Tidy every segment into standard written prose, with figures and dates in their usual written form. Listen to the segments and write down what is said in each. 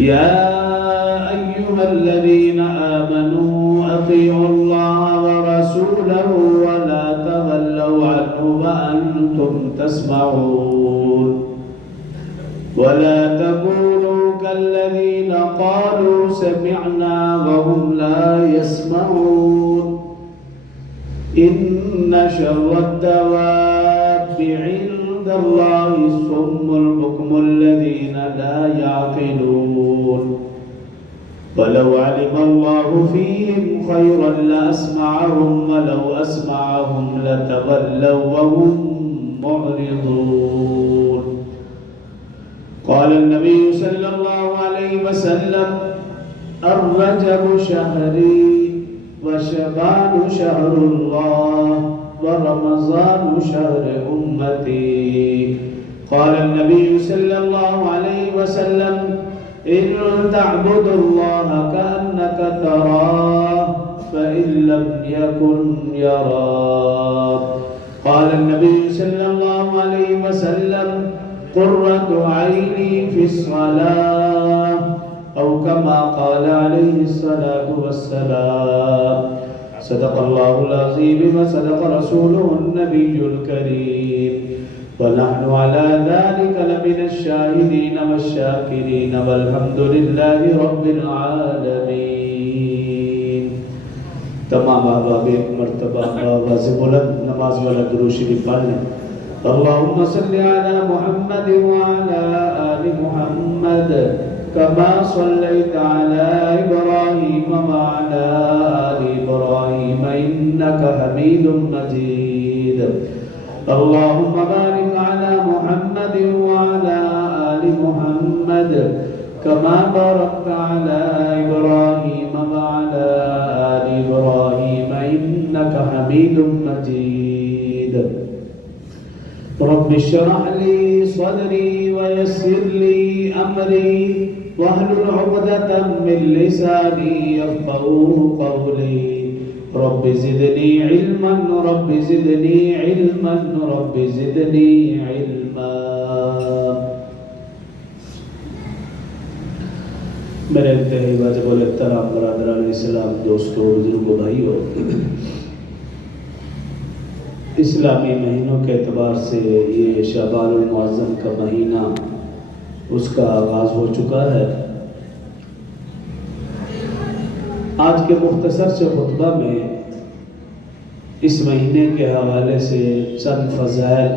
يا أيها الذين آمنوا أطيعوا الله ورسوله ولا تولوا عنه وأنتم تسمعون ولا تكونوا كالذين قالوا سمعنا وهم لا يسمعون إن شر الدواب عند الله الصم البكم الذين لا يعقلون ولو علم الله فيهم خيرا لأسمعهم ولو أسمعهم لتولوا وهم معرضون قال النبي صلى الله عليه وسلم الرجب شهري وشعبان شهر الله ورمضان شهر أمتي قال النبي صلى الله عليه وسلم إن تعبد الله كأنك تراه فإن لم يكن يراك قال النبي صلى الله عليه وسلم قرة عيني في الصلاة أو كما قال عليه الصلاة والسلام صدق الله العظيم وصدق رسوله النبي الكريم ونحن على ذلك لمن الشاهدين والشاكرين والحمد لله رب العالمين. تمام احباب ایک مرتبہ آواز بلند نماز والا درود شریف پڑھ لیں. اللهم صل على محمد وعلى آل محمد كما صليت على إبراهيم وعلى آل إبراهيم إنك حميد مجيد. اللهم بارك على محمد وعلى آل محمد كما باركت على إبراهيم وعلى آل إبراهيم إنك حميد مجيد. رب اشرح لي صدري ويسر لي أمري واحلل عقدة من لساني يفقهوا قولي. رب زدني علما رب زدني علما رب زدني علما. میرے انتہائی واجب الاحترام برادران اسلام، دوستوں، بزرگوں، بھائیوں، اسلامی مہینوں کے اعتبار سے یہ شعبان المعظم کا مہینہ اس کا آغاز ہو چکا ہے. آج کے مختصر سے خطبہ میں اس مہینے کے حوالے سے چند فضائل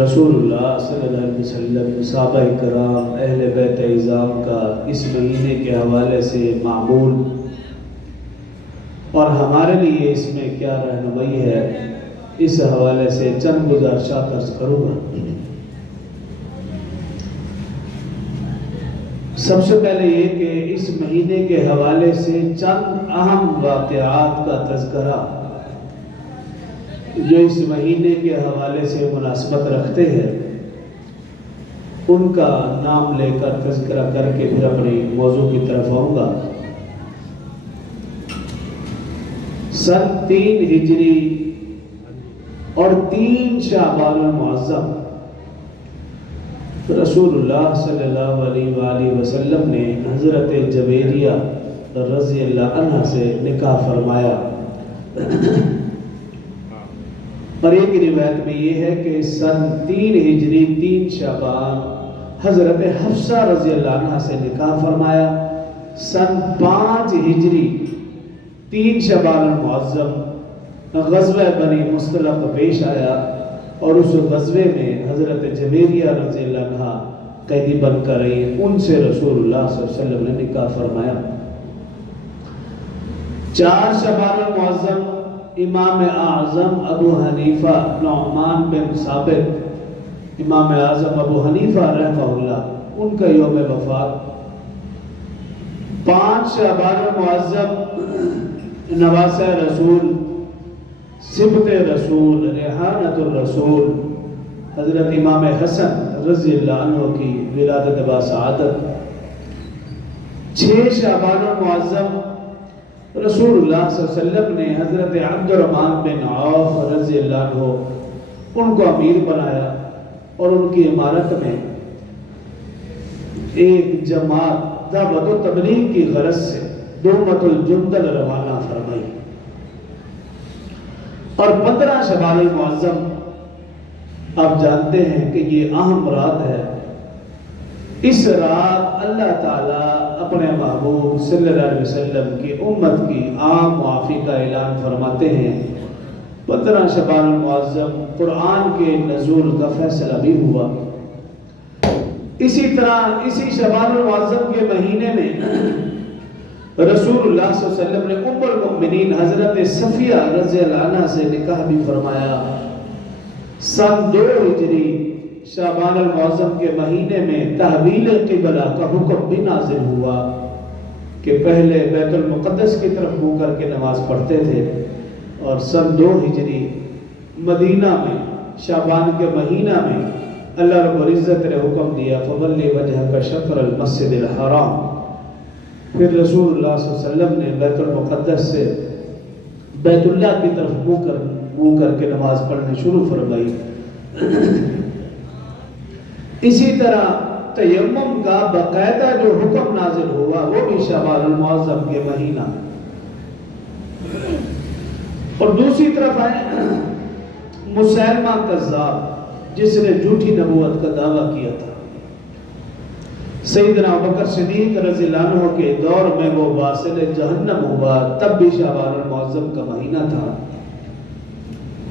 رسول اللہ صلی اللہ علیہ وسلم، صحابہ کرام، اہل بیت اعظام کا اس مہینے کے حوالے سے معمول اور ہمارے لیے اس میں کیا رہنمائی ہے، اس حوالے سے چند گزارشات عرض کروں گا. سب سے پہلے یہ کہ اس مہینے کے حوالے سے چند اہم واقعات کا تذکرہ جو اس مہینے کے حوالے سے مناسبت رکھتے ہیں ان کا نام لے کر تذکرہ کر کے پھر اپنی موضوع کی طرف آؤں گا. سن 3 ہجری اور 3 شعبان المعظم رسول اللہ صلی اللہ علیہ وآلہ وسلم نے حضرت جویریہ رضی اللہ عنہ سے نکاح فرمایا. اور ایک روایت میں یہ ہے کہ سن 3 ہجری 3 شعبان حضرت حفصہ رضی اللہ عنہ سے نکاح فرمایا. سن 5 ہجری 3 شعبان المعظم غزوہ بنی مصطلق پیش آیا اور اس غزوے میں حضرت جویریہ رضی اللہ عنہ قیدی بن کر رہی. ان سے رسول اللہ صلی اللہ علیہ وسلم نے نکاح فرمایا. 4 شعبان المعظم امام اعظم ابو حنیفہ نعمان بن ثابت، امام اعظم ابو حنیفہ رحمہ اللہ، ان کا یوم وفات. 5 شعبان المعظم نواسہ رسول، سبط رسول، ریحانت الرسول حضرت امام حسن رضی اللہ عنہ کی ولادت و سعادت. 6 شعبان المعظم رسول اللہ صلی اللہ علیہ وسلم نے حضرت عبد الرحمن بن عوف رضی اللہ عنہ ان کو امیر بنایا. اور ان کی عمارت میں ایک جماعت دعوت و تبلیغ کی غرض سے دومت الجندل روانہ فرمائی، اور 15 شوال المعظم آپ جانتے ہیں کہ یہ اہم رات ہے۔ اس رات اللہ تعالیٰ اپنے محبوب صلی اللہ علیہ وسلم کی امت کی عام معافی کا اعلان فرماتے ہیں۔ 15 شوال المعظم قرآن کے نزول کا فیصلہ بھی ہوا۔ اسی طرح اسی شوال المعظم کے مہینے میں رسول اللہ صلی اللہ علیہ وسلم نے ام المؤمنین حضرت صفیہ رضی اللہ عنہ سے نکاح بھی فرمایا۔ سن 2 ہجری شعبان المعظم کے مہینے میں تحویل قبلہ کا حکم بھی نازل ہوا کہ پہلے بیت المقدس کی طرف منہ کر کے نماز پڑھتے تھے، اور سن 2 ہجری مدینہ میں شعبان کے مہینہ میں اللہ رب العزت نے حکم دیا فَوَلِّ وَجْهَكَ شَطْرَ الْمَسْجِدِ الْحَرَامِ۔ پھر رسول اللہ صلی اللہ علیہ وسلم نے بیت المقدس سے بیت اللہ کی طرف منہ کر کے نماز پڑھنے شروع فرمائی۔ اسی طرح تیمم کا باقاعدہ جو حکم نازل ہوا وہ بھی شعبان المعظم کے مہینہ۔ اور دوسری طرف ہے مسیلمہ کذاب، جس نے جھوٹی نبوت کا دعویٰ کیا تھا۔ سیدنا ابوبکر صدیق رضی اللہ عنہ کے دور میں وہ واصل جہنم ہوا، تب بھی شعبان المعظم کا مہینہ تھا۔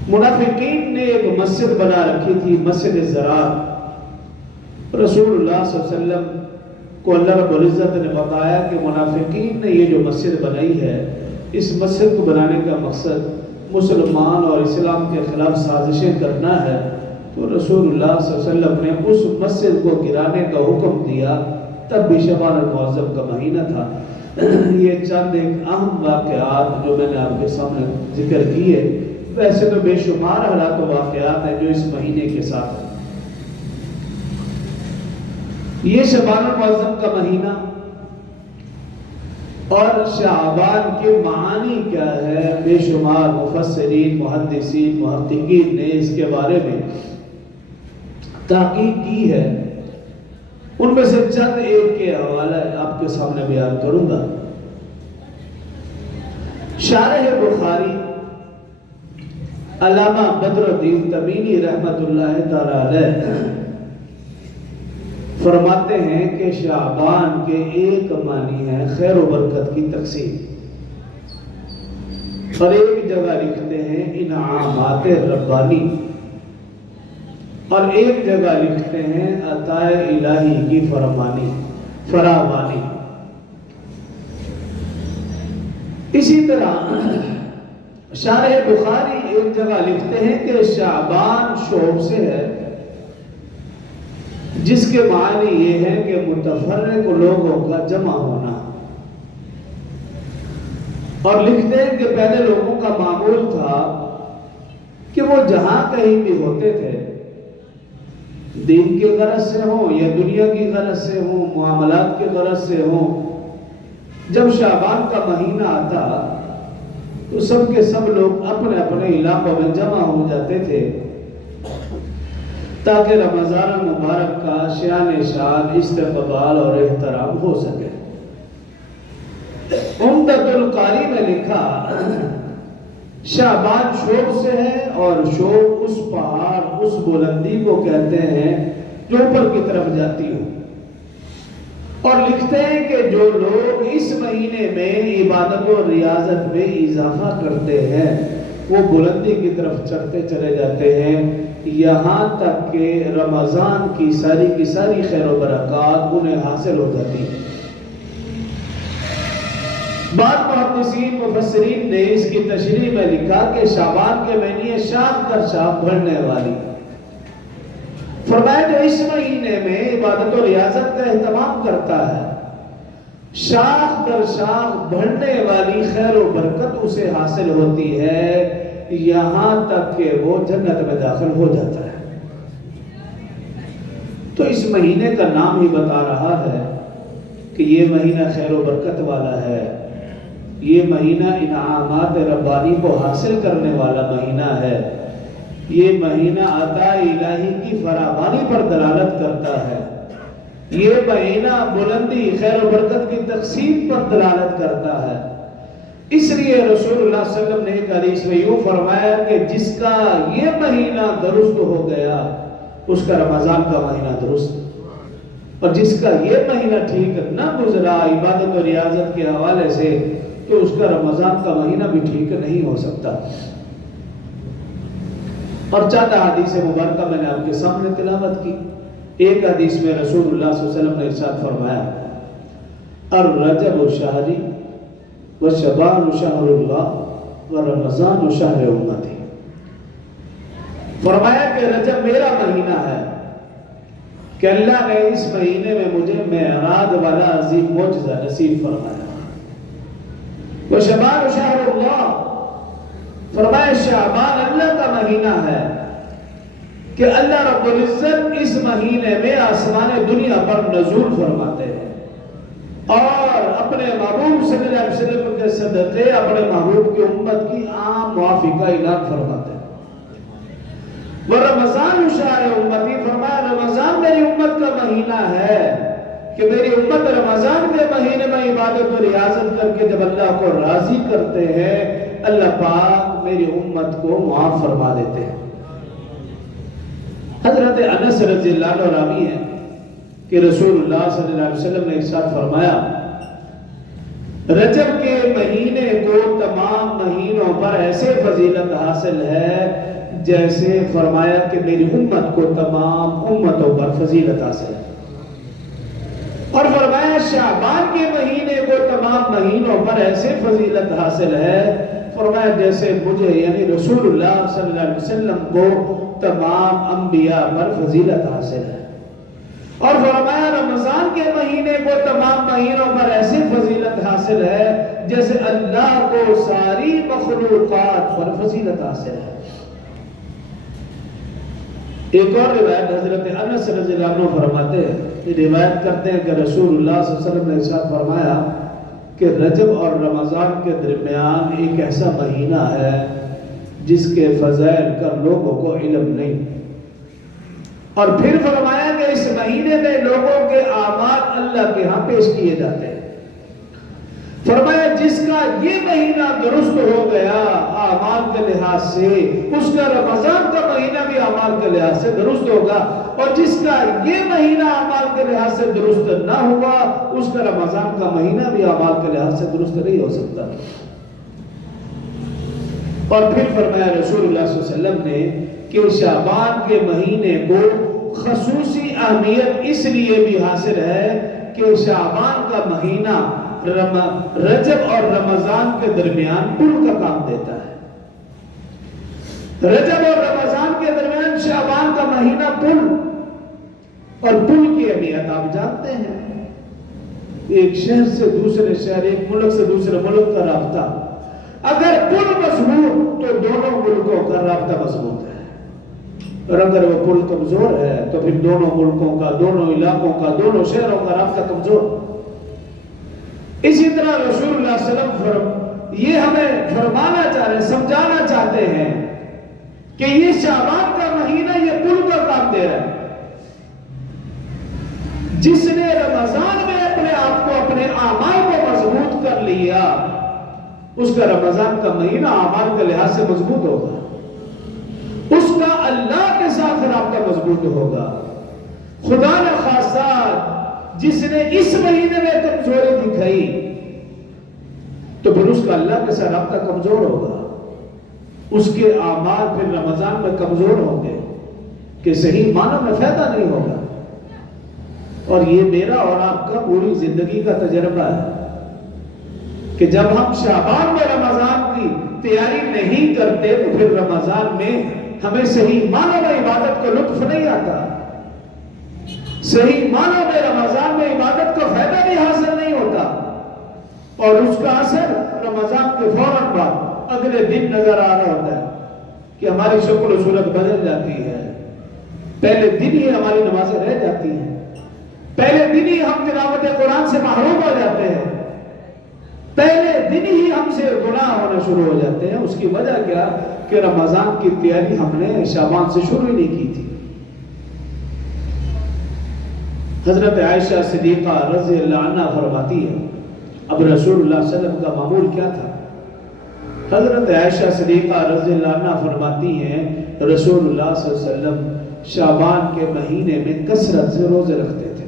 منافقین نے ایک مسجد بنا رکھی تھی، مسجد زرار۔ رسول اللہ صلی اللہ علیہ وسلم کو اللہ رب العزت نے بتایا کہ منافقین نے یہ جو مسجد بنائی ہے، اس مسجد کو بنانے کا مقصد مسلمان اور اسلام کے خلاف سازشیں کرنا ہے۔ تو رسول اللہ صلی اللہ علیہ وسلم نے اس مسجد کو گرانے کا حکم دیا، تب بھی شعبان المعظم کا مہینہ تھا۔ یہ چند ایک اہم واقعات جو میں نے آپ کے سامنے ذکر کیے، ویسے تو بے شمار حالات و واقعات ہیں جو اس مہینے کے ساتھ ہیں۔ یہ شعبان المعظم کا مہینہ اور شعبان کے معانی کیا ہے، بے شمار مفسرین، محدثین، محققین نے اس کے بارے میں تحقیق کی ہے۔ ان میں سے چند ایک کے حوالہ آپ کے سامنے بیان کروں گا۔ شارح بخاری علامہ بدر الدین تمیمی رحمت اللہ تعالی علیہ فرماتے ہیں کہ شعبان کے ایک معنی ہے خیر و برکت کی تقسیم، اور ایک جگہ لکھتے ہیں انعامات ربانی، اور ایک جگہ لکھتے ہیں عطاء الہی کی فراوانی۔ اسی طرح شارح بخاری ایک جگہ لکھتے ہیں کہ شعبان شعب سے ہے، جس کے معنی یہ ہے کہ متفرق لوگوں کا جمع ہونا، اور لکھتے ہیں کہ پہلے لوگوں کا معمول تھا کہ وہ جہاں کہیں بھی ہوتے تھے، دین کی غرض سے ہوں یا دنیا کی غرض سے ہوں، معاملات کی غرض سے ہوں، جب شعبان کا مہینہ آتا تو سب کے سب لوگ اپنے اپنے علاقوں میں جمع ہو جاتے تھے تاکہ رمضان المبارک کا شان شان استقبال اور احترام ہو سکے۔ عمدۃ القاری میں لکھا شعبان شوق سے ہے، اور شوق اس پہاڑ، اس بلندی کو کہتے ہیں جو اوپر کی طرف جاتی ہو، اور لکھتے ہیں کہ جو لوگ اس مہینے میں عبادت و ریاضت میں اضافہ کرتے ہیں وہ بلندی کی طرف چڑھتے چلے جاتے ہیں، یہاں تک کہ رمضان کی ساری خیر و برکات انہیں حاصل ہو جاتی ہیں۔ بعض محدثین مفسرین نے اس کی تشریح میں لکھا کہ شعبان کے مہینے شاخ در شاخ بڑھنے والی، فرمایا جو اس مہینے میں عبادت و ریاضت کا اہتمام کرتا ہے، شاخ در شاخ بڑھنے والی خیر و برکت اسے حاصل ہوتی ہے، یہاں تک کہ وہ جنت میں داخل ہو جاتا ہے۔ تو اس مہینے کا نام ہی بتا رہا ہے کہ یہ مہینہ خیر و برکت والا ہے، یہ مہینہ انعامات ربانی کو حاصل کرنے والا مہینہ ہے، یہ مہینہ عطا الہی کی فراوانی پر دلالت کرتا ہے، یہ مہینہ بلندی خیر و برکت کی تقسیم پر دلالت کرتا ہے۔ اس لیے رسول اللہ صلی اللہ علیہ وسلم نے ایک حدیث میں یوں فرمایا کہ جس کا یہ مہینہ درست ہو گیا اس کا رمضان کا مہینہ درست، اور جس کا یہ مہینہ ٹھیک نہ گزرا عبادت و ریاضت کے حوالے سے تو اس کا رمضان کا مہینہ بھی ٹھیک نہیں ہو سکتا۔ اور چند حدیث مبارکہ میں نے آپ کے سامنے تلاوت کی۔ ایک حدیث میں رسول اللہ صلی اللہ علیہ وسلم نے ارشاد فرمایا الرجب شہری وشعبان شہر اللہ ورمضان شہر امتی، فرمایا کہ رجب میرا مہینہ ہے کہ اللہ نے اس مہینے میں مجھے معراج والا عظیم معجزہ نصیب فرمایا۔ وشعبان شہر اللہ، فرمایا شعبان اللہ کا مہینہ ہے کہ اللہ رب العزت اس مہینے میں آسمان دنیا پر نزول فرماتے ہیں اور اپنے محبوب صلی اللہ علیہ وسلم کے صدقے اپنے محبوب کی امت کی عام معافی کا اعلان فرماتے ہیں۔ ورمضان شہر امتی، فرمایا رمضان میری امت کا مہینہ ہے کہ میری امت رمضان کے مہینے میں عبادت و ریاضت کر کے جب اللہ کو راضی کرتے ہیں اللہ پاک میری امت کو معاف فرما دیتے ہیں۔ حضرت انس رضی اللہ عنہ راوی ہیں کہ رسول اللہ صلی اللہ علیہ وسلم نے ارشاد فرمایا رجب کے مہینے کو تمام مہینوں پر ایسے فضیلت حاصل ہے جیسے فرمایا کہ میری امت کو تمام امتوں پر فضیلت حاصل ہے، اور فرمایا شعبان کے مہینے کو تمام مہینوں پر ایسے فضیلت حاصل ہے فرمایا جیسے مجھے یعنی رسول اللہ صلی اللہ علیہ وسلم کو تمام انبیاء پر فضیلت حاصل ہے، اور فرمایا رمضان کے مہینے کو تمام مہینوں پر ایسی فضیلت حاصل ہے جیسے اللہ کو ساری مخلوقات پر فضیلت حاصل ہے۔ ایک اور روایت حضرت انس رضی اللہ عنہ فرماتے ہیں، روایت کرتے ہیں کہ رسول اللہ صلی اللہ علیہ وسلم نے ارشاد فرمایا کہ رجب اور رمضان کے درمیان ایک ایسا مہینہ ہے جس کے فضائل کا لوگوں کو علم نہیں، اور پھر فرمایا کہ اس مہینے میں لوگوں کے اعمال اللہ کے ہاں پیش کیے جاتے ہیں۔ فرمایا جس کا یہ مہینہ درست ہو گیا اعمال کے لحاظ سے اس کا رمضان کا مہینہ بھی اعمال کے لحاظ سے درست ہوگا، اور جس کا یہ مہینہ اعمال کے لحاظ سے درست نہ ہوا اس کا رمضان کا مہینہ بھی اعمال کے لحاظ سے درست نہیں ہو سکتا۔ اور پھر فرمایا رسول اللہ صلی اللہ علیہ وسلم نے کہ شعبان کے مہینے کو خصوصی اہمیت اس لیے بھی حاصل ہے کہ شعبان کا مہینہ رجب اور رمضان کے درمیان پل کا کام دیتا ہے۔ رجب اور رمضان کے درمیان شعبان کا مہینہ پل، اور پل کی اہمیت آپ جانتے ہیں، ایک شہر سے دوسرے شہر، ایک ملک سے دوسرے ملک کا رابطہ، اگر پل مضبوط تو دونوں ملکوں کا رابطہ مضبوط ہے، اور اگر وہ پل کمزور ہے تو پھر دونوں ملکوں کا، دونوں علاقوں کا، دونوں شہروں کا رابطہ کمزور۔ اسی طرح رسول اللہ صلی اللہ علیہ وسلم یہ ہمیں فرمانا چاہ رہے ہیں، سمجھانا چاہتے ہیں کہ یہ شعبان کا مہینہ یہ پل کا کام دے رہا ہے۔ جس نے رمضان میں اپنے آپ کو، اپنے اعمال کو مضبوط کر لیا اس کا رمضان کا مہینہ اعمال کے لحاظ سے مضبوط ہوگا، اس کا اللہ کے ساتھ رابطہ مضبوط ہوگا۔ خدا نے خاصہ جس نے اس مہینے میں کمزوری دکھائی تو پھر اس کا اللہ کے ساتھ رابطہ کمزور ہوگا، اس کے اعمال پھر رمضان میں کمزور ہوں گے کہ صحیح معنوں میں فائدہ نہیں ہوگا۔ اور یہ میرا اور آپ کا پوری زندگی کا تجربہ ہے کہ جب ہم شعبان میں رمضان کی تیاری نہیں کرتے تو پھر رمضان میں ہمیں صحیح معنوں میں عبادت کا لطف نہیں آتا، صحیح معنوں میں رمضان میں عبادت کا فائدہ بھی حاصل نہیں ہوتا، اور اس کا اثر رمضان کے فوراً بعد اگلے دن نظر آ رہا ہوتا ہے کہ ہماری شکل و صورت بدل جاتی ہے، پہلے دن ہی ہماری نمازیں رہ جاتی ہیں، پہلے دن ہی ہم تلاوت قرآن سے محروم ہو جاتے ہیں، پہلے دن ہی ہم سے گناہ ہونا شروع ہو جاتے ہیں۔ اس کی وجہ کیا کہ رمضان کی تیاری ہم نے شعبان سے شروع ہی نہیں کی تھی۔ حضرت عائشہ صدیقہ رضی اللہ عنہ فرماتی ہے، اب رسول اللہ صلی اللہ علیہ وسلم کا معمول کیا تھا؟ حضرت عائشہ صدیقہ رضی اللہ عنہ فرماتی ہیں رسول اللہ صلی اللہ علیہ وسلم شعبان کے مہینے میں کثرت سے روزے رکھتے تھے۔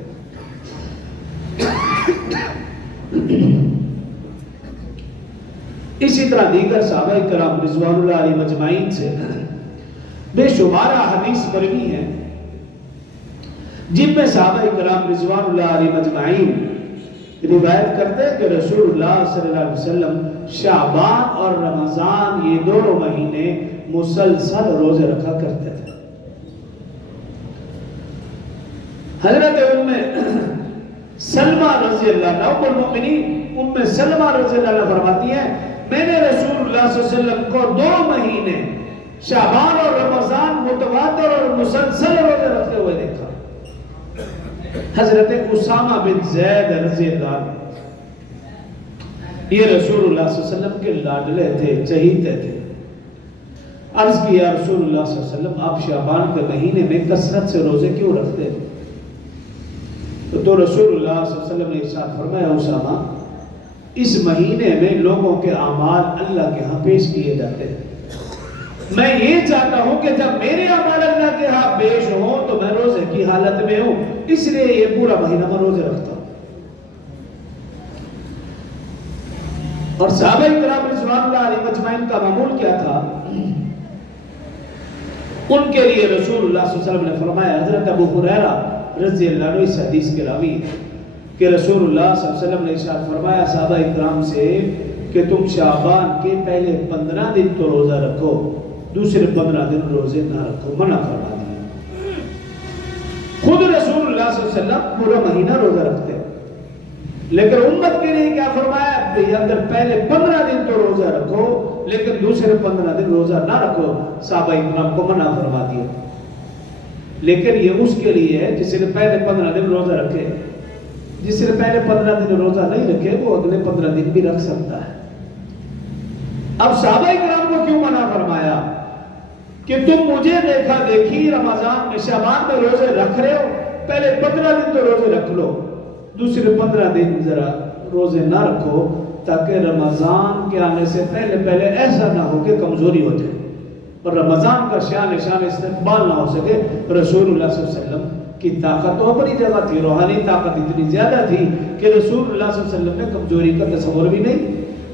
اسی طرح دیگر صحابہ کرام رضوان اللہ علیہ مجمعین سے بے شمار حدیث مروی ہیں جن میں صحابہ کرام رضوان اللہ علیہ مجمعین روایت کرتے ہیں کہ رسول اللہ صلی اللہ علیہ وسلم شعبان اور رمضان یہ دونوں مہینے مسلسل روزے رکھا کرتے تھے۔ حضرت ام سلمہ رضی اللہ عنہ ام المؤمنین ام سلمہ رضی اللہ عنہ فرماتی ہیں میں نے رسول اللہ صلی اللہ علیہ وسلم کو 2 مہینے شعبان اور رمضان متواتر اور مسلسل روزے رکھتے ہوئے دیکھا۔ حضرت اسامہ بن زید رضی اللہ عنہ یہ رسول اللہ صلی اللہ علیہ وسلم کے لاڈلے تھے، چہیتے تھے۔ عرض کیا رسول اللہ صلی اللہ علیہ وسلم آپ شعبان کے مہینے میں کثرت سے روزے کیوں رکھتے ہیں؟ تو رسول اللہ صلی اللہ علیہ وسلم نے ارشاد فرمایا اسامہ اس مہینے میں لوگوں کے اعمال اللہ کے ہاں پیش کیے جاتے ہیں، میں یہ چاہتا ہوں کہ جب میرے اعمال اللہ کے ہاں پیش ہوں تو میں روزے کی حالت میں ہوں، اس لیے یہ پورا مہینہ میں روزے رکھتا ہوں۔ اور صحابہ کرام رضوان اللہ علیہ مجمعین کا معمول کیا تھا؟ ان کے لیے رسول اللہ صلی اللہ علیہ وسلم نے فرمایا، حضرت ابو ہریرہ رضی اللہ عنہ اس حدیث کے راوی کہ رسول اللہ صلی اللہ علیہ وسلم نے ارشاد فرمایا صحابہ اکرام سے کہ تم شعبان کے پہلے 15 دن تو روزہ رکھو، دوسرے 15 دن روزے نہ رکھو، منع فرما دیا۔ خود رسول اللہ صلی اللہ علیہ وسلم پورا مہینہ روزہ رکھتے لیکن امت کے لیے کیا فرمایا؟ اگر پہلے 15 دن تو روزہ رکھو لیکن دوسرے 15 دن روزہ نہ رکھو، صحابہ اکرام کو منع فرما دیا۔ لیکن یہ اس کے لیے ہے جس نے پہلے 15 دن روزہ رکھے، جس نے پہلے 15 دن روزہ نہیں رکھے وہ اگلے 15 دن بھی رکھ سکتا ہے۔ اب صحابہ کرام کو کیوں منع فرمایا کہ تم مجھے دیکھا دیکھی رمضان میں شعبان میں روزے رکھ رہے ہو، پہلے 15 دن تو روزے رکھ لو، دوسرے 15 دن ذرا روزے نہ رکھو تاکہ رمضان کے آنے سے پہلے ایسا نہ ہو کہ کمزوری ہو جائے اور رمضان کا شان استقبال نہ ہو سکے۔ رسول اللہ صلی اللہ علیہ وسلم کی طاقت تو اپنی جگہ تھی، روحانی طاقت اتنی زیادہ تھی کہ رسول اللہ صلی اللہ علیہ وسلم نے کمزوری کا تصور بھی نہیں،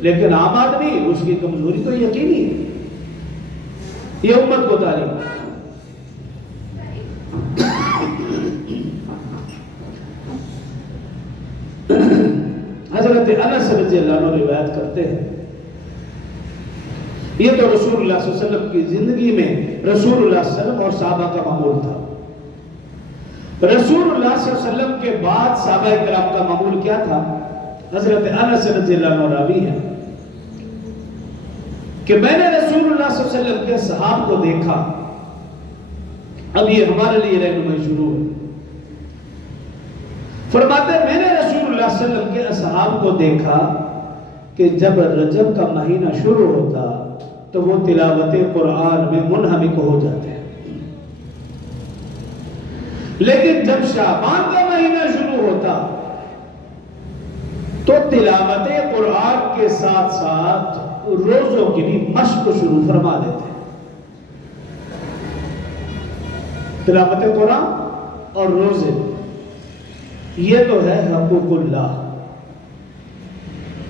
لیکن عام آدمی اس کی کمزوری تو یقینی ہے۔ یہ امت کو تعلیم حضرت انس رضی اللہ عنہ روایت کرتے ہیں یہ تو رسول اللہ صلی اللہ علیہ وسلم کی زندگی میں رسول اللہ صلی اللہ علیہ وسلم اور صحابہ کا معمول تھا۔ رسول اللہ صلی اللہ علیہ وسلم کے بعد صحابہ کرام کا معمول کیا تھا؟ حضرت انس رضی اللہ عنہ راوی ہے کہ میں نے رسول اللہ صلی اللہ علیہ وسلم کے صحابہ کو دیکھا، اب یہ ہمارے لیے رہنمائی شروع ہے۔ فرماتے ہیں میں نے رسول اللہ صلی اللہ علیہ وسلم کے اصحاب کو دیکھا کہ جب رجب کا مہینہ شروع ہوتا تو وہ تلاوت قرآن میں منہمک ہو جاتے ہیں، لیکن جب شعبان کا مہینہ شروع ہوتا تو تلاوت قرآن کے ساتھ ساتھ روزوں کی بھی مشق شروع فرما دیتے ہیں۔ تلاوت قرآن اور روزے یہ تو ہے حقوق اللہ،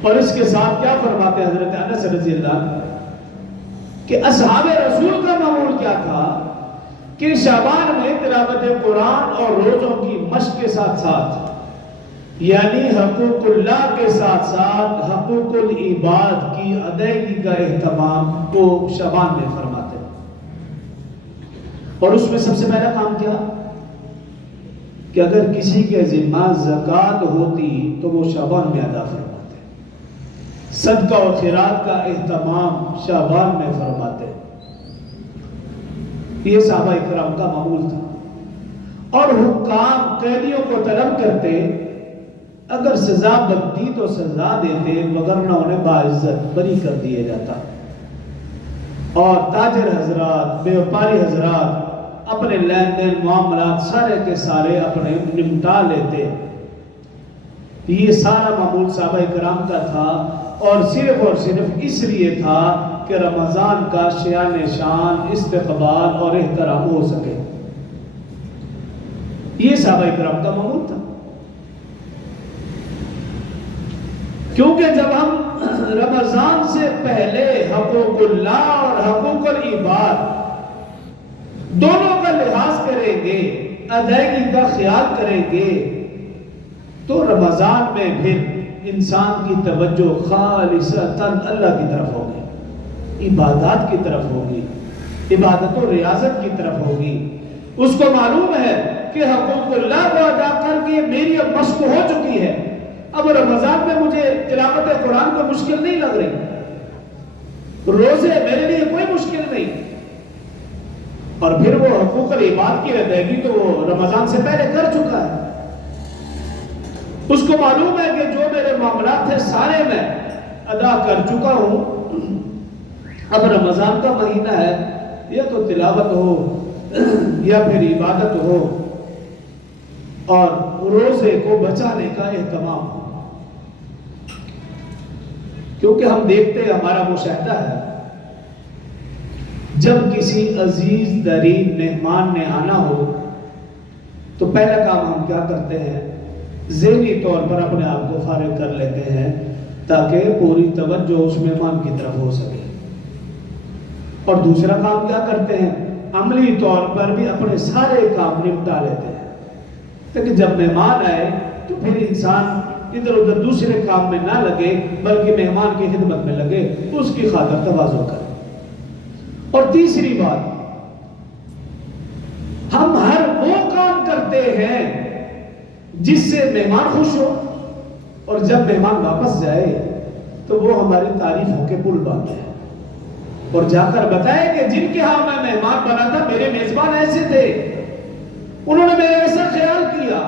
اور اس کے ساتھ کیا فرماتے ہیں حضرت انس رضی اللہ عنہ کہ اصحاب رسول کا معمول کیا تھا کہ شعبان میں تلاوت قرآن اور روزوں کی مشق کے ساتھ ساتھ یعنی حقوق اللہ کے ساتھ ساتھ حقوق العباد کی ادائیگی کا اہتمام وہ شعبان میں فرماتے ہیں۔ اور اس میں سب سے پہلا کام کیا کہ اگر کسی کے ذمہ زکوٰۃ ہوتی تو وہ شعبان میں ادا فرماتے، صدقہ و خیرات کا اہتمام شعبان میں فرماتے۔ یہ صحابہ کرام کا معمول تھا۔ اور حکام قیدیوں کو طلب کرتے، اگر سزا بنتی تو سزا دیتے، مگر نہ انہیں باعزت بری کر دیے جاتا۔ اور تاجر حضرات، بیوپاری حضرات اپنے لین دین معاملات سارے کے سارے اپنے نمٹا لیتے. یہ سارا معمول صحابہ کرام کا تھا، اور صرف اس لیے تھا کہ رمضان کا شان شان استقبال اور احترام ہو سکے. یہ صحابہ کرام کا معمول تھا. کیونکہ جب ہم رمضان سے پہلے حقوق اللہ اور حقوق العباد دونوں کا لحاظ کریں گے، ادائیگی کا خیال کریں گے، تو رمضان میں پھر انسان کی توجہ خالصتاً اللہ کی طرف ہوگی، عبادات کی طرف ہوگی، عبادت و ریاضت کی طرف ہوگی. اس کو معلوم ہے کہ حقوق اللہ کو ادا کر کے میری اب مشق ہو چکی ہے، اب رمضان میں مجھے تلاوت قرآن کو مشکل نہیں لگ رہی، روزے میرے لیے کوئی مشکل نہیں. اور پھر وہ حقوق العباد کی ادائیگی تو وہ رمضان سے پہلے کر چکا ہے. اس کو معلوم ہے کہ جو میرے معاملات تھے سارے میں ادا کر چکا ہوں، اب رمضان کا مہینہ ہے، یا تو تلاوت ہو یا پھر عبادت ہو اور روزے کو بچانے کا اہتمام ہو. کیونکہ ہم دیکھتے ہیں، ہمارا مشاہدہ ہے، جب کسی عزیز ترین مہمان نے آنا ہو تو پہلا کام ہم کیا کرتے ہیں؟ ذہنی طور پر اپنے آپ کو فارغ کر لیتے ہیں تاکہ پوری توجہ اس مہمان کی طرف ہو سکے. اور دوسرا کام کیا کرتے ہیں؟ عملی طور پر بھی اپنے سارے کام نپٹا لیتے ہیں تاکہ جب مہمان آئے تو پھر انسان ادھر ادھر دوسرے کام میں نہ لگے بلکہ مہمان کی خدمت میں لگے، اس کی خاطر تواضع کرے. اور تیسری بات، ہم ہر وہ کام کرتے ہیں جس سے مہمان خوش ہو، اور جب مہمان واپس جائے تو وہ ہماری تعریف ہو کے پل باندھے اور جا کر بتائے کہ جن کے ہاں میں مہمان بنا تھا میرے میزبان ایسے تھے، انہوں نے میرا ایسا خیال کیا.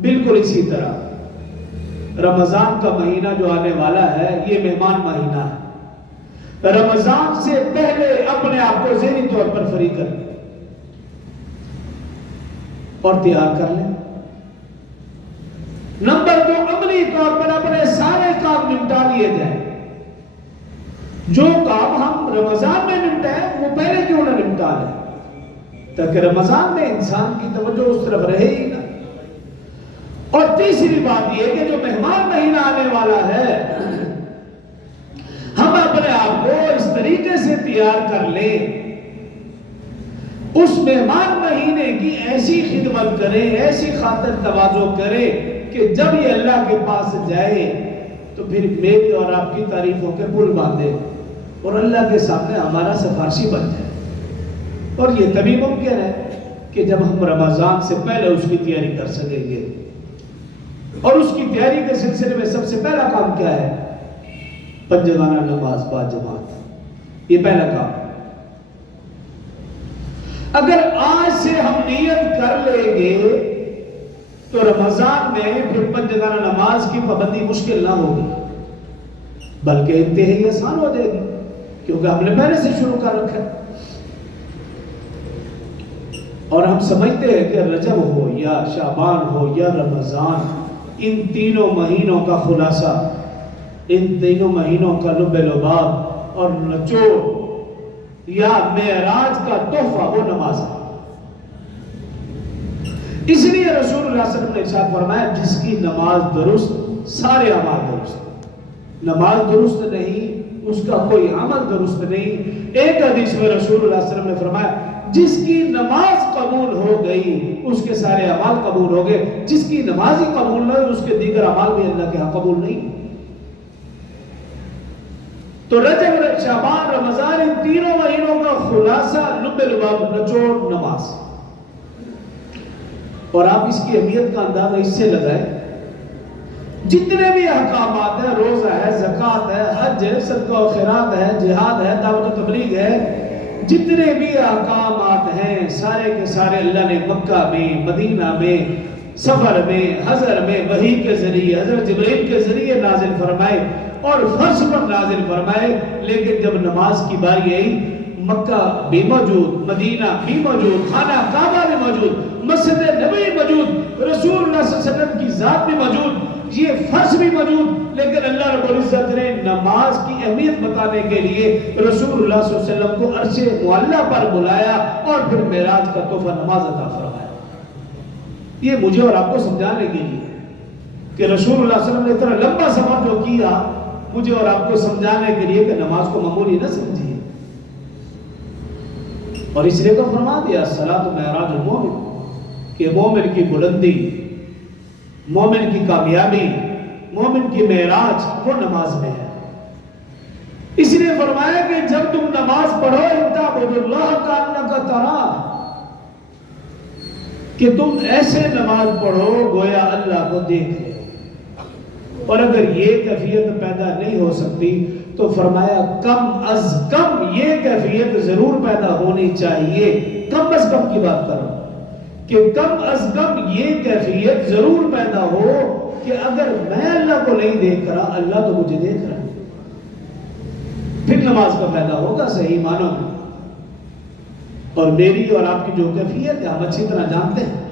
بالکل اسی طرح رمضان کا مہینہ جو آنے والا ہے یہ مہمان مہینہ ہے. رمضان سے پہلے اپنے آپ کو ذہنی طور پر فری کر لیں اور تیار کر لیں. نمبر 2، عملی طور پر اپنے سارے کام نمٹا لیے جائیں. جو کام ہم رمضان میں نمٹائیں وہ پہلے کیوں نہ نمٹا لیں تاکہ رمضان میں انسان کی توجہ اس طرف رہے ہی نہ. اور تیسری بات یہ کہ جو مہمان مہینہ آنے والا ہے ہم اپنے آپ کو اس طریقے سے تیار کر لیں، اس مہمان مہینے کی ایسی خدمت کریں، ایسی خاطر تواضع کریں کہ جب یہ اللہ کے پاس جائے تو پھر میری اور آپ کی تعریف ہو کے پل باندھے اور اللہ کے سامنے ہمارا سفارشی بن جائے. اور یہ تبھی ممکن ہے کہ جب ہم رمضان سے پہلے اس کی تیاری کر سکیں گے. اور اس کی تیاری کے سلسلے میں سب سے پہلا کام کیا ہے؟ پنجگانہ نماز با جماعت. یہ پہلا کام. اگر آج سے ہم نیت کر لیں گے تو رمضان میں پھر پنجگانہ نماز کی پابندی مشکل نہ ہوگی بلکہ انتہائی آسان ہو جائے گی کیونکہ ہم نے پہلے سے شروع کر رکھا ہے. اور ہم سمجھتے ہیں کہ رجب ہو یا شعبان ہو یا رمضان، ان تینوں مہینوں کا خلاصہ، ان تینوں مہینوں کا لب لباب اور نچوڑ یا معراج کا تحفہ وہ نماز ہے. اس لیے رسول اللہ صلی اللہ علیہ وسلم نے ارشاد فرمایا جس کی نماز درست سارے اعمال درست. نماز درست نہیں اس کا کوئی عمل درست نہیں. ایک حدیث میں رسول اللہ صلی اللہ علیہ وسلم نے فرمایا جس کی نماز قبول ہو گئی اس کے سارے اعمال قبول ہو گئے، جس کی نماز ہی قبول نہ ہوئی اس کے دیگر اعمال بھی اللہ کے ہاں قبول نہیں. تو رجب، شعبان، رمضان، ان تینوں مہینوں کا خلاصہ لب لباب نچوڑ نماز. اور آپ اس کی اہمیت کا اندازہ اس سے لگائیں، جتنے بھی احکامات ہیں، روزہ ہے، زکوٰۃ ہے، حج ہے، صدقہ و خیرات ہے، جہاد ہے، دعوت و تبلیغ ہے، جتنے بھی احکامات ہیں سارے کے سارے اللہ نے مکہ میں، مدینہ میں، سفر میں، حضر میں وحی کے ذریعے، حضرت جبرائیل کے ذریعے نازل فرمائے. اور فرش پر نازل فرمائے، لیکن جب نماز کی باری آئی، مکہ بھی موجود، مدینہ بھی موجود، خانہ کعبہ بھی موجود، مسجد نبوی موجود، رسول اللہ صلی اللہ علیہ وسلم کی ذات بھی موجود، یہ فرش بھی موجود، لیکن اللہ رب العزت نے نماز کی اہمیت بتانے کے لیے رسول اللہ صلی اللہ علیہ وسلم کو عرش معلیٰ پر بلایا اور پھر معراج کا تحفہ نماز عطا فرمایا۔ یہ مجھے اور آپ کو سمجھانے کے لیے کہ رسول اللہ صلی اللہ علیہ وسلم نے اتنا لمبا سفر جو کیا، مجھے اور آپ کو سمجھانے کے لیے کہ نماز کو معمولی نہ سمجھیے، اور اس لیے تو فرما دیا الصلاۃ معراج المومن، کہ مومن کی بلندی، مومن کی کامیابی، مومن کی معراج وہ نماز میں ہے۔ اس لیے فرمایا کہ جب تم نماز پڑھو اعبدوا اللہ کأنک تراہ، کہ تم ایسے نماز پڑھو گویا اللہ کو دیکھ رہے ہو۔ اور اگر یہ کیفیت پیدا نہیں ہو سکتی تو فرمایا کم از کم یہ کیفیت ضرور پیدا ہونی چاہیے، کم از کم کی بات کر رہا ہوں کہ کم از کم یہ کیفیت ضرور پیدا ہو کہ اگر میں اللہ کو نہیں دیکھ رہا، اللہ تو مجھے دیکھ رہا ہے، پھر نماز کا فائدہ ہوگا صحیح معنوں میں۔ اور میری اور آپ کی جو کیفیت ہے ہم اچھی طرح جانتے ہیں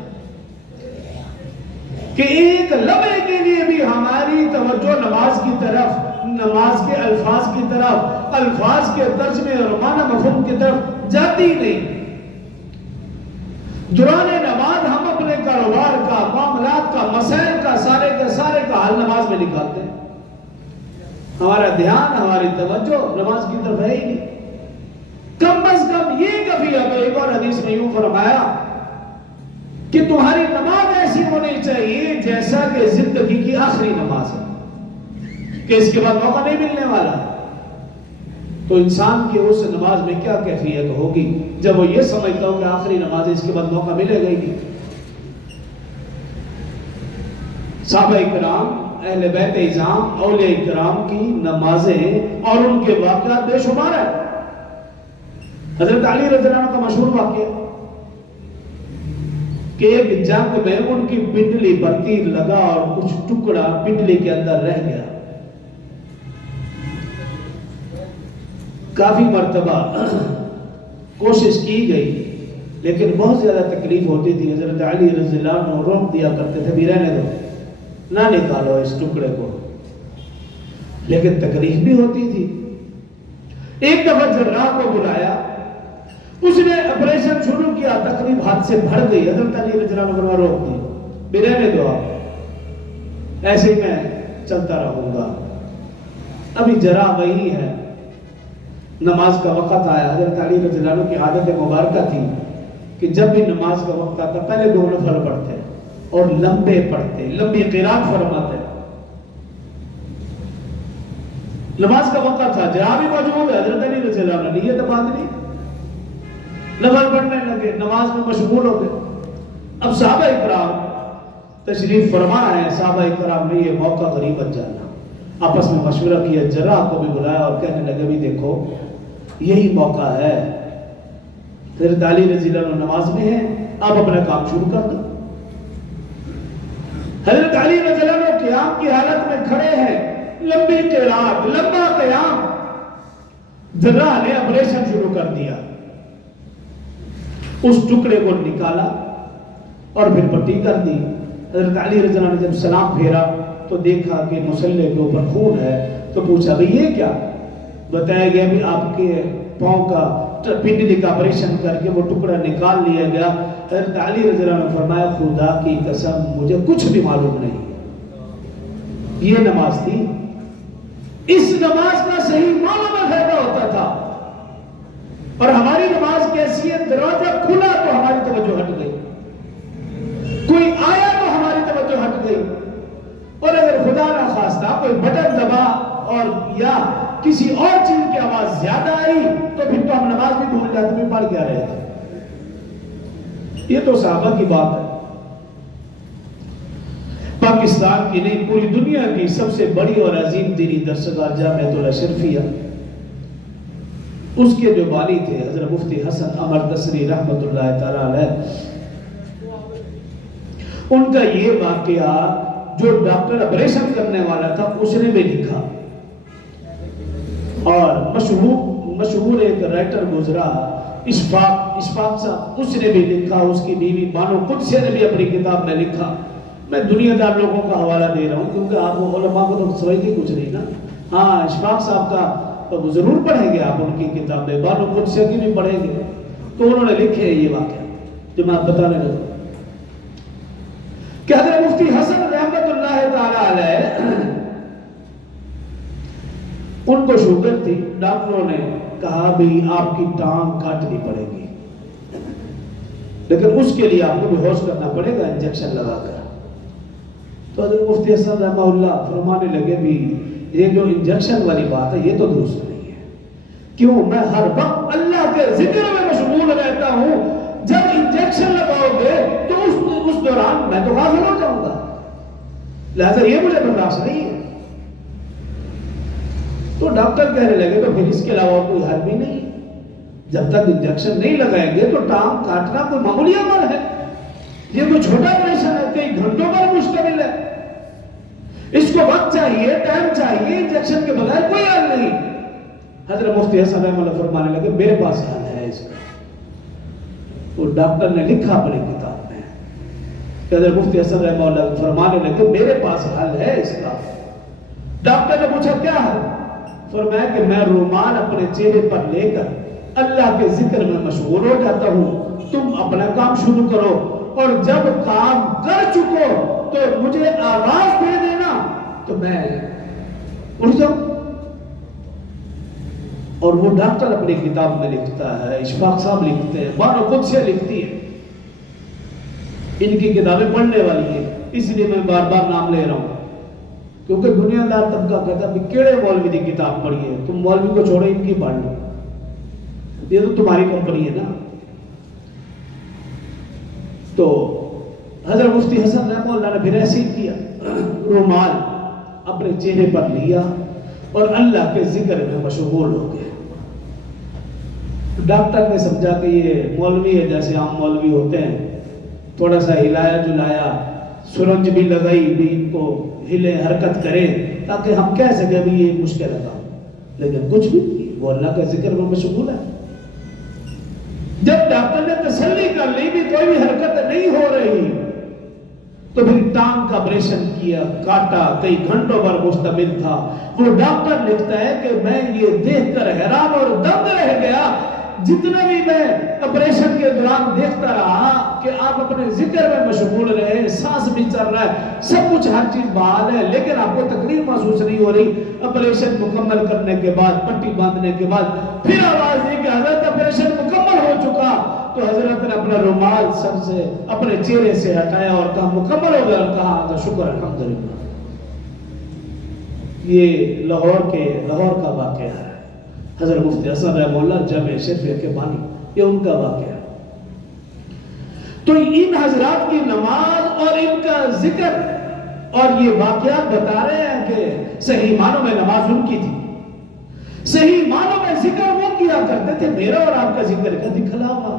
کہ ایک لمحے کے لیے بھی ہماری توجہ نماز کی طرف، نماز کے الفاظ کی طرف، الفاظ کے ترجمے اور معنی مفہوم کی طرف جاتی نہیں۔ دوران نماز ہم اپنے کاروبار کا، معاملات کا، مسائل کا، سارے کا حل نماز میں نکالتے ہیں، ہمارا دھیان، ہماری توجہ نماز کی طرف ہے ہی نہیں۔ کم از کم یہ کیفیت، ایک اور حدیث میں یوں فرمایا کہ تمہاری نماز ایسی ہونی چاہیے جیسا کہ زندگی کی آخری نماز ہے، کہ اس کے بعد موقع نہیں ملنے والا۔ تو انسان کی اس نماز میں کیا کیفیت ہوگی جب وہ یہ سمجھتا ہو کہ آخری نماز ہے، اس کے بعد موقع ملے گا ہی نہیں۔ صحابہ کرام، اہل بیت اعظام، اولیاء کرام کی نمازیں اور ان کے واقعات بے شمار ہیں۔ حضرت علی رضی اللہ عنہ کا مشہور واقعہ کہ ایک جنگ میں ان کی پنڈلی پر تیر لگا اور کچھ ٹکڑا پنڈلی کے اندر رہ گیا۔ کافی مرتبہ کوشش کی گئی لیکن بہت زیادہ تکلیف ہوتی تھی۔ حضرت علی رضی اللہ عنہ روک دیا کرتے تھے بھی رہنے دو، نہ نکالو اس ٹکڑے کو، لیکن تکلیف بھی ہوتی تھی۔ ایک دفعہ جراح کو بلایا، اس نے آپریشن شروع کیا، تکلیف ہاتھ سے بھر گئی۔ حضرت علی رضی اللہ عنہ روک دی، بھی رہنے دو آپ، ایسے ہی میں چلتا رہوں گا۔ ابھی جراح وہی ہے، نماز کا وقت آیا۔ حضرت علی رضی اللہ عنہ کی عادت مبارکہ تھی کہ جب بھی نماز کا وقت آتا پہلے 2 نفل پڑھتے اور لمبے پڑھتے، لمبی قرات فرماتے۔ نماز کا وقت تھا، جراح بھی موجود ہے، حضرت علی رضی اللہ عنہ نیت باندھی، نفل پڑھنے لگے، نماز میں مشغول ہو گئے۔ اب صحابہ اکرام تشریف فرما ہے، صحابہ اکرام نے یہ موقع غنیمت جانا، آپس میں مشورہ کیا، جراح کو بھی بلایا اور کہنے لگے بھی دیکھو یہی موقع ہے، حضرت علی رضی اللہ عنہ نماز میں ہیں، آپ اپنا کام شروع کر دو۔ حضرت علی رضی اللہ عنہ قیام کی حالت میں کھڑے ہیں، لمبی قرات، لمبا قیام۔ جراح نے آپریشن شروع کر دیا، اس ٹکڑے کو نکالا اور پھر پٹی کر دی۔ حضرت علی رضی اللہ عنہ نے جب سلام پھیرا تو دیکھا کہ مسلح کے اوپر خون ہے، تو پوچھا بھئی یہ کیا؟ بتایا گیا بھی آپ کے پاؤں کا پنڈلی کا آپریشن کر کے وہ ٹکڑا نکال لیا گیا۔ حضرت علی رضی اللہ عنہ نے فرمایا خدا کی قسم مجھے کچھ بھی معلوم نہیں، یہ نماز تھی، اس نماز کا صحیح معنوں میں فائدہ ہوتا تھا، اور ہماری نماز کی حیثیت دروازہ کھلا تو ہماری توجہ ہٹ گئی، کوئی آیا تو ہماری توجہ ہٹ گئی، اور اگر خدا نہ خواستہ کوئی بٹن دبا اور یا کسی اور چیز کی آواز زیادہ آئی تو پھر تو ہم نماز بھی بھول جاتے بھی پڑھ کیا رہے تھے۔ یہ تو صحابہ کی بات ہے۔ پاکستان کی نہیں پوری دنیا کی سب سے بڑی اور عظیم دینی درسگاہ جامعۃ الاشرفیہ، اس کے جو بانی تھے حضرت مفتی حسن عمر دسری رحمۃ اللہ تعالی علیہ، ان کا یہ واقعہ جو ڈاکٹر آپریشن کرنے والا تھا اس نے بھی لکھا اور مشہور ایک رائٹر گزرا اشفاق صاحب، اس نے بھی لکھا، اس کی بیوی بانو قدسیہ نے بھی اپنی کتاب میں لکھا. میں دنیا دار لوگوں کا حوالہ دے رہا ہوں کیونکہ آپ علماء کو تو سمجھتے کچھ نہیں نا. ہاں اشفاق صاحب کا تو ضرور پڑھیں گے آپ، ان کی کتابیں بانو قدسیہ کی بھی پڑھیں گے. تو انہوں نے لکھے یہ واقعہ جو میں آپ بتانے لگا کہ حضرت مفتی حسن رحمت اللہ تعالی علیہ ان کو شوگر تھی. ڈاکٹروں نے کہا بھی آپ کی ٹانگ کاٹنی پڑے گی، لیکن اس کے لیے آپ کو بے ہوش کرنا پڑے گا انجیکشن لگا کر. تو حضرت مفتی حسن رحمہ اللہ فرمانے لگے بھی یہ جو انجیکشن والی بات ہے یہ تو درست نہیں ہے. کیوں؟ میں ہر وقت اللہ کے ذکر میں مشغول رہتا ہوں. جب انجیکشن لگاؤ گے تو اس دوران میں تو غافل ہو جاؤں گا، لہذا یہ مجھے برداشت نہیں ہے. تو ڈاکٹر کہنے لگے تو پھر اس کے علاوہ کوئی حل بھی نہیں. جب تک انجیکشن نہیں لگائیں گے تو ٹانگ کاٹنا کوئی معمولی عمل ہے، یہ کوئی چھوٹا آپریشن ہے، کئی گھنٹوں پر مشتمل ہے. اس کو وقت چاہیے، ٹائم چاہیے، انجیکشن کے بغیر کوئی حل نہیں. حضرت مفتی حسن رحمہ اللہ فرمانے لگے میرے پاس حل ہے اس کا. تو ڈاکٹر نے لکھا اپنی کتاب میں کہ حضرت مفتی حسن رحمہ اللہ فرمانے لگے میرے پاس حل ہے اس کا. ڈاکٹر نے پوچھا کیا ہے؟ فرمایا کہ میں رومال اپنے چہرے پر لے کر اللہ کے ذکر میں مشغول ہو جاتا ہوں، تم اپنا کام شروع کرو اور جب کام کر چکو تو مجھے آواز دے دینا تو میں اٹھ جاؤں. اور وہ ڈاکٹر اپنی کتاب میں لکھتا ہے، اشفاق صاحب لکھتے ہیں، بانو قدسیہ لکھتی ہے. ان کی کتابیں پڑھنے والی ہیں، اس لیے میں بار بار نام لے رہا ہوں کیونکہ دنیا دار طبقہ کہتا ہے کیڑے مولوی کی کتاب پڑھی ہے، تم مولوی کو چھوڑو ان کی پڑھ لو، یہ تو تمہاری کمپنی ہے نا. تو حضرت مفتی حسن رحمہ اللہ نے پھر ایسے ہی کیا، رومال اپنے چہرے پر لیا اور اللہ کے ذکر میں مشغول ہو گئے. ڈاکٹر نے سمجھا کہ یہ مولوی ہے جیسے عام مولوی ہوتے ہیں، تھوڑا سا ہلایا جلایا، سرنج بھی لگائی بھی ان کو ہلے حرکت کرے تاکہ ہم کہہ سکیں بھی یہ مشکل ہے کام، لیکن کچھ بھی نہیں، وہ اللہ کے ذکر میں مشغول ہے. جب ڈاکٹر نے تسلی کر لی بھی کوئی بھی حرکت نہیں ہو رہی تو پھر ٹانگ کا آپریشن کیا، کاٹا، کئی گھنٹوں پر مشتمل تھا. وہ ڈاکٹر لکھتا ہے کہ میں یہ دیکھ کر حیران اور دنگ رہ گیا، جتنا بھی میں آپریشن کے دوران دیکھتا رہا کہ آپ اپنے ذکر میں مشغول رہے، سانس بھی چل رہا ہے، سب کچھ ہر چیز بحال ہے، لیکن آپ کو تکلیف محسوس نہیں ہو رہی. آپریشن مکمل کرنے کے بعد، پٹی باندھنے کے بعد پھر آواز دی کہ حضرت آپریشن مکمل ہو چکا. تو حضرت نے اپنا رومال سر سے اپنے چہرے سے ہٹایا اور کہا مکمل ہو گیا، اور کہا شکر الحمدللہ. یہ لاہور کا واقعہ ہے. حضرت مفتی حسن رحمہ اللہ جامع شفیع کے بانی، یہ ان کا واقعہ ہے. تو ان حضرات کی نماز اور ان کا ذکر اور یہ واقعات بتا رہے ہیں کہ صحیح معنوں میں نماز ان کی تھی، صحیح معنوں میں ذکر وہ کیا کرتے تھے. میرا اور آپ کا ذکر کا دکھلاوا،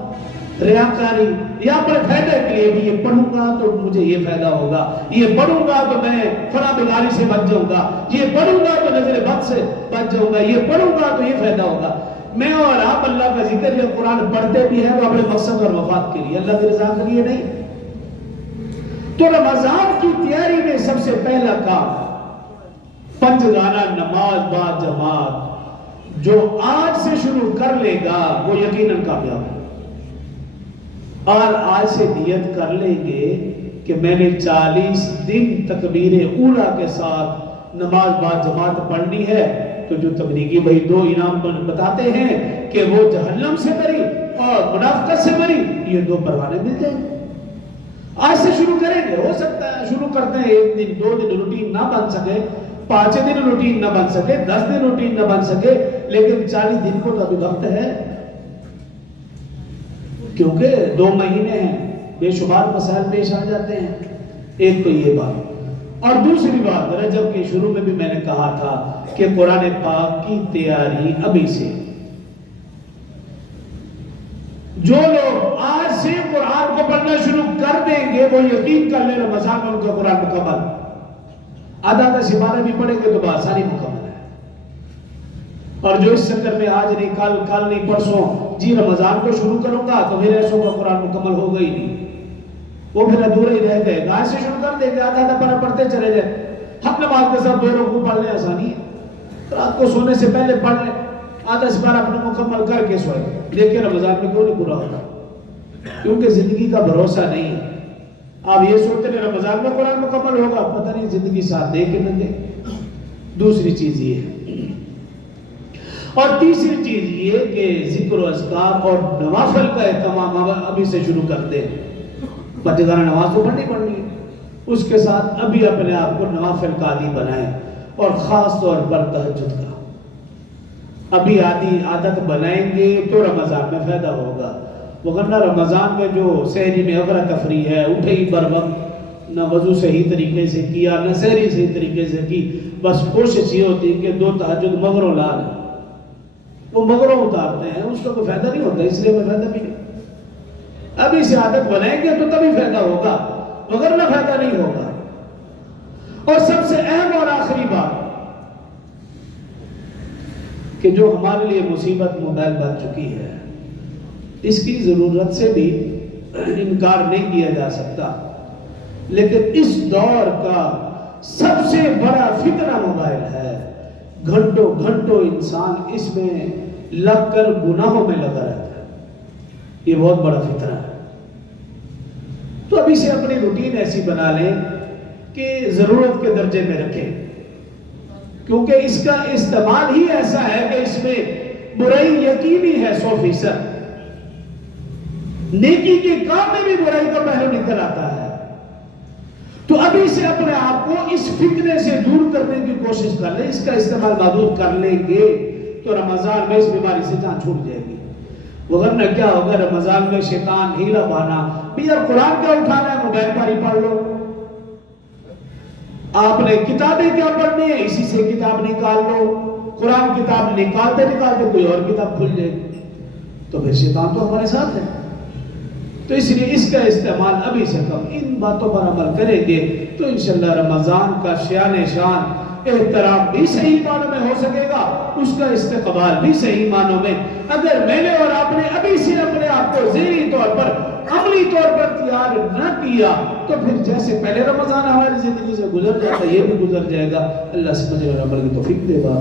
ریاکاری یا اپنے فائدے کے لیے بھی یہ پڑھوں گا تو مجھے یہ فائدہ ہوگا، یہ پڑھوں گا تو میں فلاں بیماری سے بچ جاؤں گا، یہ پڑھوں گا تو نظر بد سے بچ جاؤں گا، یہ پڑھوں گا تو یہ فائدہ ہوگا. میں اور آپ اللہ کا ذکر یا قرآن پڑھتے بھی ہیں وہ اپنے مقصد اور مفاد کے لیے، اللہ کی رضا کے لیے نہیں. تو رمضان کی تیاری میں سب سے پہلا کام پنجگانہ نماز با جماعت جو آج سے شروع کر لے گا وہ یقیناً کامیاب ہے. اور آج سے نیت کر لیں گے کہ میں نے 40 دن تکبیر اولیٰ کے ساتھ نماز با جماعت پڑھنی ہے. تو جو تبلیغی بھائی 2 انعام بتاتے ہیں کہ وہ جہنم سے بری اور منافقت سے بری، یہ 2 پروانے مل جائیں گے. آج سے شروع کریں گے. ہو سکتا ہے شروع کرتے ہیں 1 دن 2 دن روٹین نہ بن سکے، 5 دن روٹین نہ بن سکے، 10 دن روٹین نہ بن سکے، لیکن 40 دن کو تو ابھی وقت ہے، کیونکہ 2 مہینے ہیں، بے شمار مسائل پیش آ جاتے ہیں. ایک تو یہ بات، اور دوسری بات رجب کے شروع میں بھی میں نے کہا تھا کہ قرآن پاک کی تیاری ابھی سے. جو لوگ آج سے قرآن کو پڑھنا شروع کر دیں گے وہ یقین کر لیں رمضان میں ان کا قرآن مکمل. آدھا سپارہ بھی پڑھیں گے تو بآسانی مکمل ہے. اور جو اس چکر میں آج نہیں کل نہیں پرسوں جی رمضان کو شروع کروں گا تو پھر ایسوں کا قرآن مکمل ہوگا ہی نہیں، وہ پھر ادھورا ہی رہ گئے گا، ایسے شروع کر دے گا آدھا پارہ پڑھتے چلے جائے، ہم نماز کے ساتھ 2 رکوع پڑھ لیں آسانی ہے، رات کو سونے سے پہلے پڑھ لیں آدھا سپارہ اپنے مکمل کر کے سوئے، لیکن رمضان میں کیوں نہیں پورا ہوتا؟ کیونکہ زندگی کا بھروسہ نہیں ہے۔ آپ یہ سوچتے ہیں رمضان میں قرآن مکمل ہوگا، پتہ نہیں زندگی ساتھ دے کہ نہ دے۔ دوسری چیز یہ ہے، اور تیسری چیز یہ کہ ذکر و اذکار اور نوافل کا اہتمام ابھی سے شروع کرتے ہیں۔ مسجدانہ نماز تو پڑھنی ہے، اس کے ساتھ ابھی اپنے آپ کو نوافل کا عادی بنائیں، اور خاص طور پر تہجد کا ابھی عادت بنائیں گے تو رمضان میں فائدہ ہوگا، وگرنہ رمضان میں جو سحری میں اغرا تفریح ہے، اٹھے ہی بر وقت، نہ وضو صحیح طریقے سے کیا نہ سحری صحیح طریقے سے کی، بس کوشش یہ ہوتی ہے کہ 2 تہجد مغروں لا لیں، وہ مغروں اتارتے ہیں، اس کا کوئی فائدہ نہیں ہوتا، اس لیے میں فائدہ بھی نہیں۔ ابھی سے عادت بنائیں گے تو تبھی فائدہ ہوگا، وگرنہ فائدہ نہیں ہوگا۔ اور سب سے اہم اور آخری بات کہ جو ہمارے لیے مصیبت موبائل بن چکی ہے، اس کی ضرورت سے بھی انکار نہیں کیا جا سکتا، لیکن اس دور کا سب سے بڑا فتنہ موبائل ہے۔ گھنٹوں گھنٹوں انسان اس میں لگ کر گناہوں میں لگا رہتا ہے، یہ بہت بڑا فتنہ ہے۔ تو ابھی سے اپنی روٹین ایسی بنا لیں کہ ضرورت کے درجے میں رکھیں، کیونکہ اس کا استعمال ہی ایسا ہے کہ اس میں برائی یقینی ہے 100%، نیکی کے کام میں بھی برائی کا پہلو نکل آتا ہے۔ تو ابھی سے اپنے آپ کو اس فتنے سے دور کرنے کی کوشش کر لیں، اس کا استعمال محدود کر لیں گے تو رمضان میں اس بیماری سے جان چھوٹ جائے گی، وگرنہ کیا ہوگا رمضان میں شیطان ہیلا بہانا، یار قرآن کیا اٹھانا ہے، موبائل پر ہی پڑھ لو، آپ نے کتابیں کیا پڑھنی ہے، اسی سے کتاب نکال لو، قرآن کتاب نکالتے نکالتے کوئی اور کتاب کھل جائے گی، تو پھر شیطان تو ہمارے ساتھ ہے۔ تو اس لیے اس کا استعمال ابھی سے کم، ان باتوں پر عمل کریں گے تو انشاءاللہ رمضان کا شان احترام بھی صحیح معنوں میں ہو سکے گا، اس کا استقبال بھی صحیح معنوں میں۔ اگر میں نے اور آپ نے ابھی سے اپنے آپ کو ذہنی طور پر عملی طور پر تیار نہ کیا تو پھر جیسے پہلے رمضان ہماری زندگی سے گزر جاتا ہے یہ بھی گزر جائے گا۔ اللہ سمجھے اور عمل کی توفیق دے گا۔